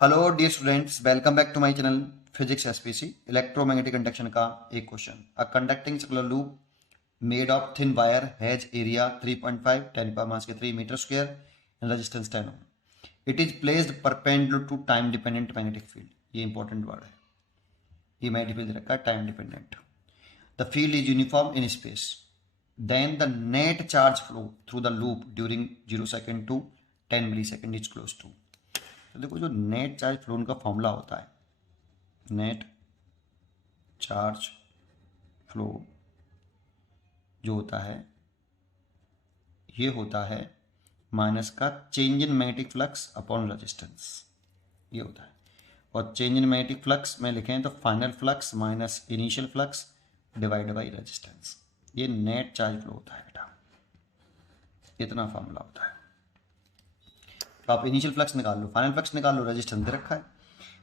Hello dear students, welcome back to my channel physics SPC. Electromagnetic conduction का एक question. A conducting circular loop made of thin wire has area 3.5 10 power minus के 3 metre square and resistance 10 ohm. It is placed perpendicular to time dependent magnetic field. ये important word है, ये magnetic field रखा है time dependent. The field is uniform in space, then the net charge flow through the loop during 0 second to 10 millisecond is close to. तो देखो, जो net charge flow का formula होता है, नेट चार्ज फ्लो जो होता है ये होता है माइनस का change in magnetic flux upon resistance, ये होता है। और चेंज इन मैग्नेटिक फ्लक्स में लिखें तो final flux minus initial flux divide by resistance. ये नेट चार्ज फ्लो होता है बेटा, इतना फॉर्मूला होता है। तो आप इनिशियल फ्लक्स निकाल लो, फाइनल फ्लक्स निकाल लो, रेजिस्टेंस दे रखा है।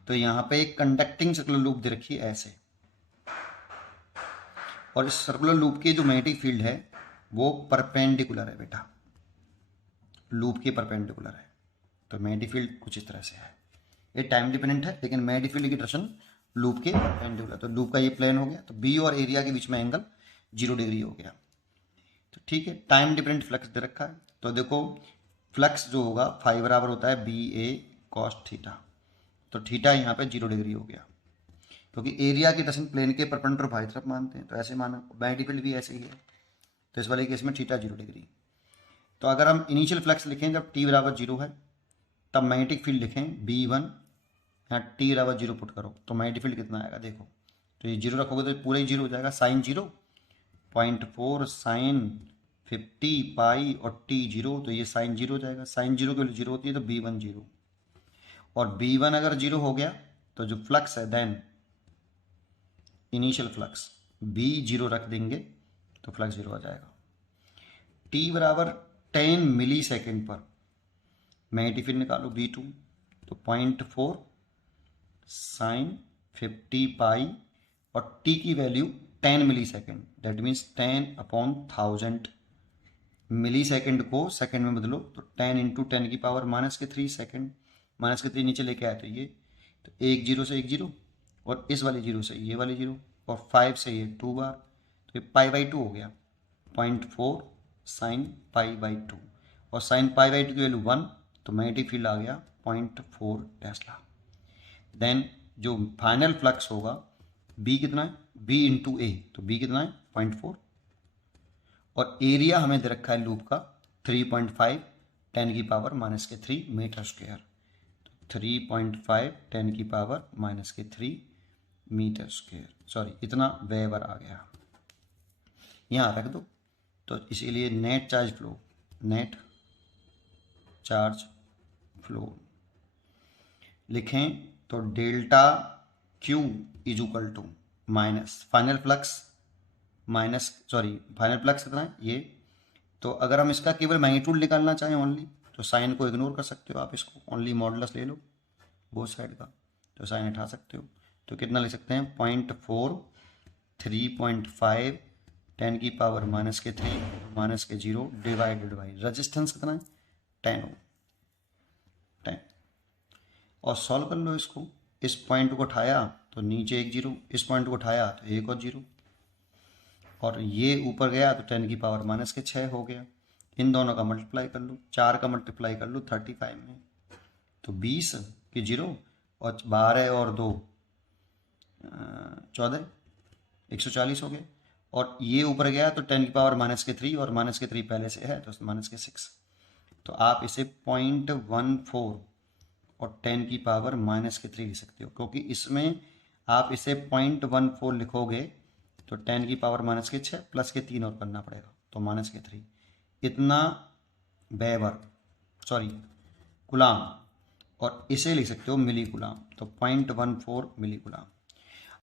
तो यहाँ पे एक कंडक्टिंग सर्कुलर लूप दे रखी है ऐसे, और इस सर्कुलर लूप की जो मैग्नेटिक फील्ड है वो परपेंडिकुलर है बेटा, लूप के परपेंडिकुलर है। तो मैग्नेटिक फील्ड कुछ इस तरह से है। ये टाइम डिपेंडेंट है लेकिन मैग्नेटिक फील्ड की डायरेक्शन लूप के परपेंडिकुलर। तो लूप का ये प्लेन हो गया, तो बी और एरिया के बीच में एंगल 0 डिग्री हो गया। तो ठीक है, टाइम डिपेंडेंट फ्लक्स दे रखा है। तो देखो, फ्लक्स जो होगा फाई बराबर होता है बी ए कॉस थीटा। तो थीटा यहाँ पे 0 डिग्री हो गया, क्योंकि एरिया की डायरेक्शन प्लेन के परपेंडिकुलर बाई तरफ मानते हैं। तो ऐसे माना, मैग्नेटिक फील्ड भी ऐसे ही है। तो इस वाले केस में थीटा 0 डिग्री। तो अगर हम इनिशियल फ्लक्स लिखें जब टी बराबर 0 है, तब मैग्नेटिक फील्ड लिखें B1, यहाँ टी बराबर 0 पुट करो तो मैग्नेटिक फील्ड कितना आएगा देखो। तो ये 0 रखोगे तो पूरा ही 0 हो जाएगा। साइन 0 0.4 साइन 50 पाई और टी 0, तो ये साइन 0 हो जाएगा। साइन 0 की वैल्यू 0 होती है, तो B1 0। और B1 अगर 0 हो गया तो जो फ्लक्स है देन इनिशियल फ्लक्स B0 रख देंगे तो फ्लक्स 0 आ जाएगा। T बराबर 10 मिली सेकेंड पर मैग्नेटिक फील्ड निकालो B2, तो 0.4 साइन 50 पाई और T की value 10 millisecond, that means 10/1000। Millisecond को सेकेंड में बदलो तो 10 इंटू 10 की पावर -3 सेकेंड। -3 नीचे लेके आए तो ये, तो एक 0 से एक 0, और इस वाली 0 से ये वाली 0, और 5 से ये 2 बार, तो ये π/2 हो गया। 0.4 साइन π/2, और साइन π/2 की वैल्यू 1, तो मैग्नेटिक फील्ड आ गया 0.4 टेस्ला। देन जो फाइनल फ्लक्स होगा B कितना है, B इंटू ए, तो B कितना है 0.4, और एरिया हमें दे रखा है लूप का 3.5 10 की पावर -3 मीटर स्क्वायर। 3.5 10 की पावर -3 मीटर स्क्वायर, सॉरी इतना वेबर आ गया, यहाँ रख दो। तो इसीलिए net charge flow, net charge flow लिखें तो delta Q is equal to minus final flux final flux कितना है ये। तो अगर हम इसका केवल मैग्नीट्यूड निकालना चाहें ओनली, तो साइन को इग्नोर कर सकते हो आप, इसको ओनली मॉडुलस ले लो बोथ साइड का, तो साइन हटा सकते हो। तो कितना ले सकते हैं 0.4 3.5 10 की पावर -3 -0 डिवाइडेड बाई रेजिस्टेंस कितना है 10 Ω 10। और सॉल्व कर लो इसको। इस पॉइंट को उठाया तो नीचे एक 0, इस पॉइंट को उठाया तो एक और 0, और ये ऊपर गया तो 10 की पावर -6 हो गया। इन दोनों का मल्टीप्लाई कर लो, 4 का मल्टीप्लाई कर लो 35 में, तो 20 की 0 और 12 और 2 14 140 हो गए। और ये ऊपर गया तो 10 की पावर -3, और -3 पहले से है तो -6। तो आप इसे 0.14 और 10 की पावर -3 लिख सकते हो, क्योंकि इसमें आप इसे 0.14 लिखोगे तो 10 की पावर -6 प्लस के 3 और करना पड़ेगा, तो -3 इतना वेबर, सॉरी गुलाम, और इसे लिख सकते हो मिली गुलाम, तो 0.14 मिली गुलाम।